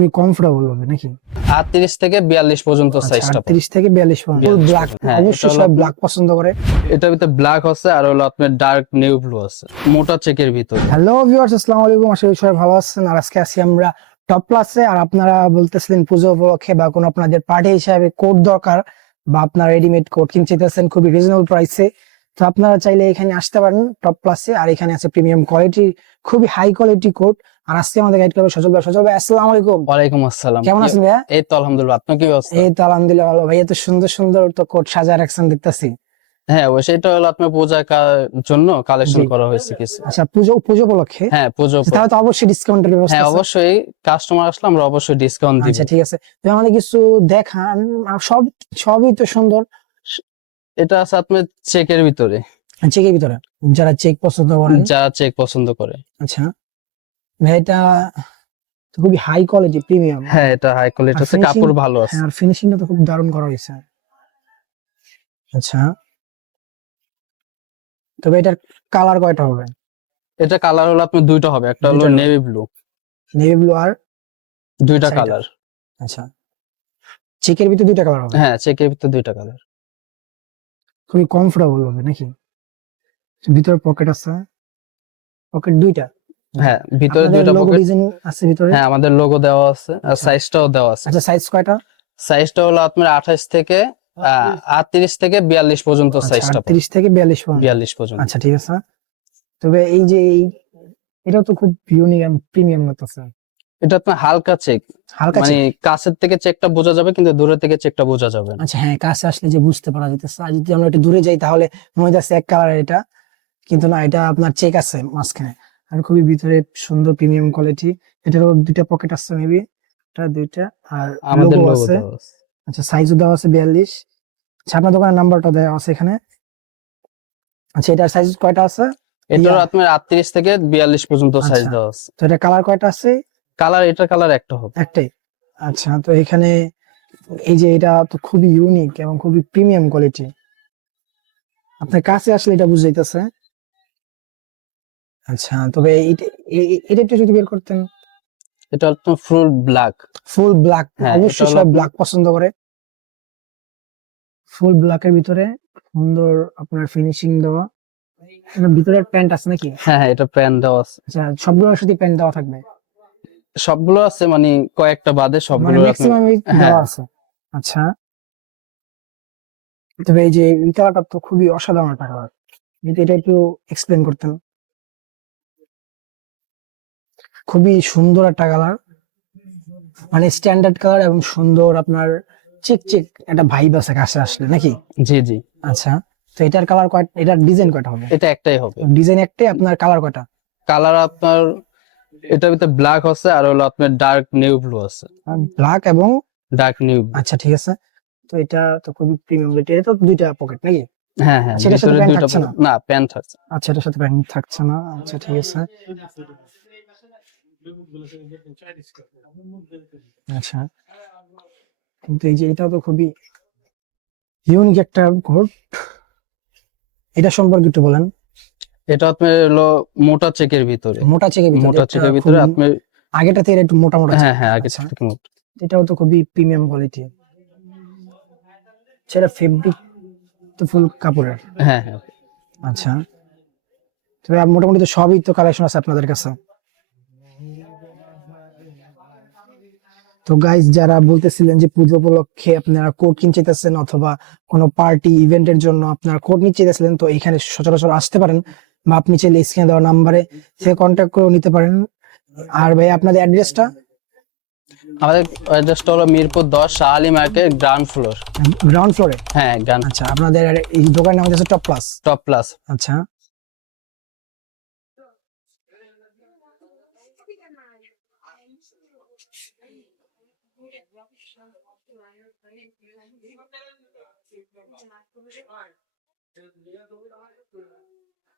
খুবই কমফোর্টেবল হবে নাকি? আটত্রিশ থেকে বিয়াল্লিশ পর্যন্ত সাইজটা আটত্রিশ থেকে বিয়াল্লিশ পর্যন্ত। ব্ল্যাক অবশ্যই সবাই ব্ল্যাক পছন্দ করে। এটার ভিতরে ব্ল্যাক আছে আর হলো আপনার ডার্ক নিউ ব্লু আছে। মোটা চেকের ভিতরে। হ্যালো ভিউয়ার্স আসসালামু আলাইকুম। আশা করি সবাই ভালো আছেন। আর আজকে আছি আমরা টপ ক্লাসে আর আপনারা বলতেছিলেন পুজো উপলক্ষে বা কোনো আপনাদের পার্টি হিসাবে কোট দরকার বা আপনার রেডিমেড কোট কিনতে চাইতেছেন খুবই রিজনেবল প্রাইসে তো আপনারা চাইলে এখানে আসতে পারেন টপ ক্লাসে আর এখানে আছে প্রিমিয়াম কোয়ালিটি খুবই হাই কোয়ালিটি কোট আর আজকে আমাদের গাইড করবে সজল ভাই। সজল ভাই আসসালামু আলাইকুম। ওয়ালাইকুম আসসালাম। কেমন আছেন ভাইয়া? এই তো আলহামদুলিল্লাহ। আপনার কি অবস্থা? এই তো আলহামদুলিল্লাহ ভালো। ভাই এত সুন্দর সুন্দর তো কোট সাজায় রাখছেন দেখতেছি। হ্যাঁ ওই সেটা হলো আপনার পূজার জন্য কালেকশন করা হয়েছে কিছু। আচ্ছা পুজো পুজো উপলক্ষে? হ্যাঁ পুজো তাহলে তো অবশ্যই ডিসকাউন্টের ব্যবস্থা হ্যাঁ অবশ্যই। কাস্টমার আসলে আমরা অবশ্যই ডিসকাউন্ট দিব। আচ্ছা ঠিক আছে। আমাদের কিছু দেখান। সব সবই তো সুন্দর। এটা আছে আপনার চেকের ভিতরে। চেকের ভিতরে? যারা চেক পছন্দ করেন? যারা চেক পছন্দ করে। আচ্ছা। ভাই এটা খুবই হাই কোয়ালিটি প্রিমিয়াম হ্যাঁ এটা হাই কোয়ালিটি আছে কাপড় ভালো আছে। হ্যাঁ আর ফিনিশিংটা তো খুব দারুণ করা হয়েছে। আচ্ছা। তবে এটার কালার কয়টা হবে? এটা কালার হলো আপনার দুইটা হবে একটা হলো নেভি ব্লু নেভি ব্লু আর দুইটা কালার আচ্ছা। চেকের ভিতরে দুইটা কালার হবে? হ্যাঁ চেকের ভিতরে দুইটা কালার খুবই কমফোর্টেবল হবে নাকি? ভিতরে পকেট আছে? পকেট দুইটা? হ্যাঁ ভিতরে দুইটা পকেট design আছে ভিতরে? হ্যাঁ আমাদের লোগো দেওয়া আছে আর আচ্ছা। সাইজটাও দেওয়া আছে। আচ্ছা সাইজ কয়টা? সাইজটা হলো আপনার আঠাশ থেকে আটত্রিশ থেকে বিয়াল্লিশ পর্যন্ত সাইজটা তিরিশ থেকে বিয়াল্লিশ পর্যন্ত। বিয়াল্লিশ পর্যন্ত। আচ্ছা ঠিক আছে। তবে এই যে এই এটাও তো খুব ইউনিক প্রিমিয়াম লাগতেছে। এটা আপনার হালকা চেক হালকা মানে কাছের থেকে চেকটা বোঝা যাবে কিন্তু দূরের থেকে চেকটা বোঝা যাবে আচ্ছা হ্যাঁ কাছে আসলে যে বুঝতে পারা যেতেছে আর যদি আমরা একটু দূরে যাই তাহলে মনে যাচ্ছে এক কালার এটা। কিন্তু না এটা আপনার চেক আছে মাঝখানে। আর খুবই ভিতরে সুন্দর প্রিমিয়াম কোয়ালিটি এটারও দুইটা পকেট আছে মেবি এটা দুইটা। আর আমাদের আছে। আচ্ছা সাইজও দেওয়া আছে বিয়াল্লিশ। আচ্ছা আপনার দোকানের নাম্বারটা দেওয়া আছে এখানে। আচ্ছা এটার সাইজ কয়টা আছে? এটার আপনার আটত্রিশ থেকে বিয়াল্লিশ পর্যন্ত সাইজ আচ্ছা। দেওয়া আছে। তো এটা কালার কয়টা আছে? কালার এটা কালার একটা হবে। একটাই। আচ্ছা তো এখানে এই যে এটা তো খুবই ইউনিক এবং খুবই প্রিমিয়াম কোয়ালিটি আপনার কাছে আসলে এটা বুঝে যাইতেছে আচ্ছা তবে এটা একটু যদি বের করতেন। এটা আপনার ফুল ব্ল্যাক ফুল ব্ল্যাক অবশ্যই সবাই ব্ল্যাক পছন্দ করে। ফুল ব্ল্যাকের ভিতরে সুন্দর আপনার ফিনিশিং দেওয়া। ভিতরে প্যান্ট আছে নাকি? হ্যাঁ হ্যাঁ এটা প্যান্ট দেওয়া আছে। আচ্ছা সবগুলোর সাথে প্যান্ট দেওয়া থাকবে। সবগুলো আছে মানে কয়েকটা বাদে মানে সবগুলো ম্যাক্সিমাম হ্যাঁ। দেওয়া আছে। আচ্ছা। তবে এই যে এই কালারটা তো খুবই অসাধারণ একটা কালার। যদি এটা একটু এক্সপ্লেন করতেন। খুবই সুন্দর একটা কালার। মানে স্ট্যান্ডার্ড কালার এবং সুন্দর আপনার চেক চেক একটা ভাইব আছে কাছে আসলে নাকি? জি জি। আচ্ছা তো এটার কালার কয়টা এটার ডিজাইন কয়টা হবে? এটা একটাই হবে। ডিজাইন একটাই আপনার কালার কয়টা? কালার আপনার এটার ভিতরে ব্ল্যাক আছে আর হলো আপনার ডার্ক নিউ ব্লু আছে। ব্ল্যাক এবং ডার্ক নিউ আচ্ছা ঠিক আছে। তো এটা তো খুবই প্রিমিয়াম এটা তো দুইটা পকেট নাকি? হ্যাঁ হ্যাঁ সেটার সাথে প্যান্ট থাকছে না? না প্যান্ট থাকছে। আচ্ছা এটার সাথে প্যান্ট থাকছে না। আচ্ছা ঠিক আছে। আচ্ছা কিন্তু এই যে এটাও তো খুবই ইউনিক একটা কোড এটা সম্পর্কে একটু বলেন। এটা আপনার হলো মোটা চেকের ভিতরে। মোটা চেকের ভিতরে। মোটা চেকের ভিতরে আপনার আগেটা থেকে একটু মোটা মোটা হ্যাঁ হ্যাঁ আগে আচ্ছা। থেকে মোটা। এটাও তো খুবই প্রিমিয়াম কোয়ালিটি সেটা ফেব্রিক তো ফুল কাপড়ের। হ্যাঁ হ্যাঁ। আচ্ছা। তবে মোটামুটি তো সবই তো কালেকশন আছে আপনাদের কাছে। তো গাইস যারা বলতেছিলেন যে পুজো উপলক্ষে আপনারা কোট কিনতে চাইতেছেন অথবা কোনো পার্টি ইভেন্টের জন্য আপনারা কোট নিতে চাইতেছিলেন তো এখানে সচরাচর আসতে পারেন। বা আপনি চাইলে স্ক্রিনে দেওয়া নাম্বারে সে কন্ট্যাক্ট করে নিতে পারেন। আর ভাই আপনাদের অ্যাড্রেসটা আমাদের অ্যাড্রেসটা হলো মিরপুর দশ Shahali market ground floor ground ফ্লোরে হ্যাঁ গ্রাউন্ড আচ্ছা আপনাদের এই দোকানের নাম হচ্ছে টপ প্লাস টপ প্লাস আচ্ছা।